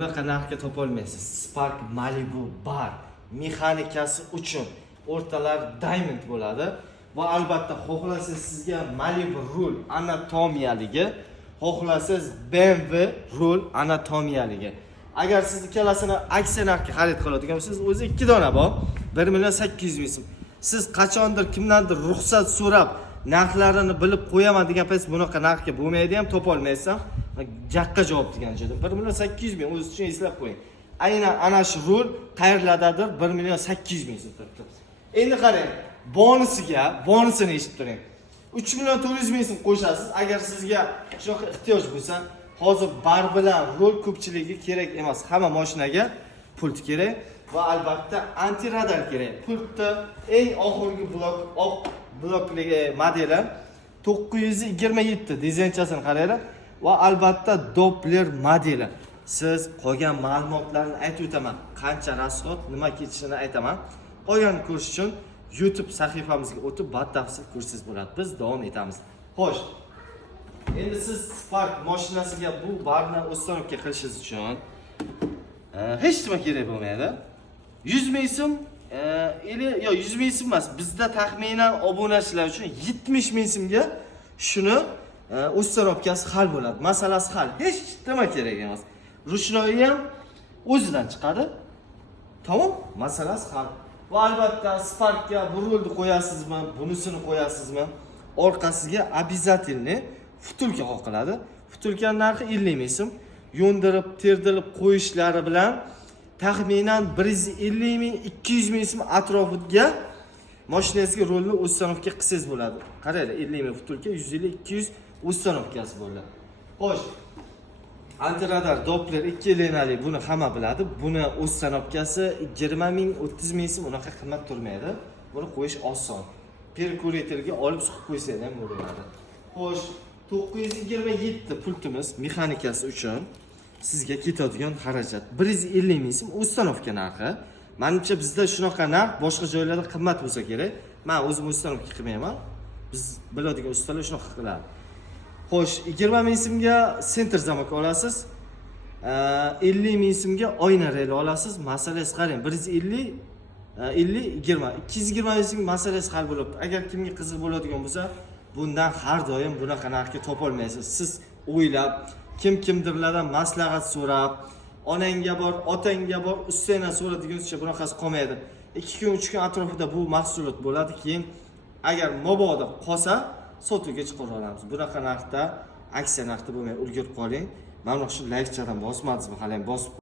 Bunaqa narxga topolmaysiz. Spark Malibu bar mexanikasi uchun o'rtalar diamond bo'ladi va albatta xohlasangiz sizga Malibu rul anatomiyaligi, xohlasangiz BMW rul anatomiyaligi. Agar siz ikkalasini aksiya narxga xarid qiladigan bo'lsangiz, o'zi 2 dona bor, 1.800.000 so'm. Siz qachondir kimdandir ruxsat so'rab, narxlarini bilib qo'yaman degan payt bunaqa narxga bo'lmaydi ham topolmaysan. Jaqqa javob degan joyda 1.800.000 o'z uchun eslab qo'ying. Aynan ana shu rul qayerlardadir 1.800.000 so'm turibdi. Endi qarang, bonusini eshitib turing. 3.400.000 so'm qo'shasiz. Agar sizga shunaqa ehtiyoj bo'lsa, hozir bar bilan rul ko'pchiligiga kerak emas. Hamma mashinaga pult kerak va albatta antiradar kerak. Pultda eng oxirgi blokli modeli 927 dizaynchasini qaranglar. Va albatta Doppler modeli. Siz qolgan ma'lumotlarni aytib o'taman. Qancha rasxod, nima ketishini aytaman. Qolganini ko'rish uchun YouTube sahifamizga o'tib batafsil ko'rsangiz bo'ladi. Biz davom etamiz. Xo'sh. Endi siz Spark mashinasiga bu barni ustonovka qilishingiz uchun hech nima kerak bo'lmaydi. 100.000 so'm, 100.000 so'm emas. Bizda taxminan obunachilar uchun 70.000 so'mga shuni ustonovkasi hal bo'ladi. Masalasi hal. Hech nima kerak emas. Ruchnoyi ham o'zidan chiqadi. Tamom, masalasi hal. Va albatta Sparkga bu rulni qo'yasizmi, bunisini qo'yasizmi? Orqasiga обязательно vtulka qoqiladi. Vtulkaning narxi 50.000 so'm. Yo'ndirib, terdirib qo'yishlari bilan taxminan 150.000, 200.000 so'm atrofiga mashinangizga rulni ustonovka qilsangiz bo'ladi. Qaranglar, 50.000 vtulka, 150-200 ustonovkasi bo'ladi. Xo'sh. Antiradar Doppler 2 liniyali buni hamma biladi. Buni ustonovkasi 20.000, 30.000 so'm unaqa qimmat turmaydi. Buni qo'yish oson. Perkuratorga olib suqib qo'ysangiz ham bo'ladi. Xo'sh, 927 pultimiz mexanikasi uchun sizga ketadigan xarajat 150.000 so'm ustonovka narxi. Menimcha bizda shunaqa narx boshqa joylarda qimmat bo'lsa kerak. Men o'zim ustonovka qilmayman. Biz biladigan ustalar shunaqa qiladi. Xo'sh, 20.000 so'mga center zamok olasiz. 50.000 so'mga oyna reli olasiz. Masalangiz qarang, 150 20 220 so'm masalasi hal bo'libdi. Agar kimga qiziq bo'ladigan bo'lsa, bundan har doim bunaqa narxga topolmaysiz. Siz o'ylab, kimdirlardan maslahat so'rab, onangga bor, otangga bor, ustangdan so'ra deguncha bunaqasi qolmaydi. 2 kun 3 kun atrofida bu mahsulot bo'ladi, keyin agar mabodo qolsa sotuvga chiqara olamiz. Bunaqa narxda, aksiya narxda bo'lmay ulgurib qoling. Mana shu like chadan bosmadingizmi? Hali ham bosib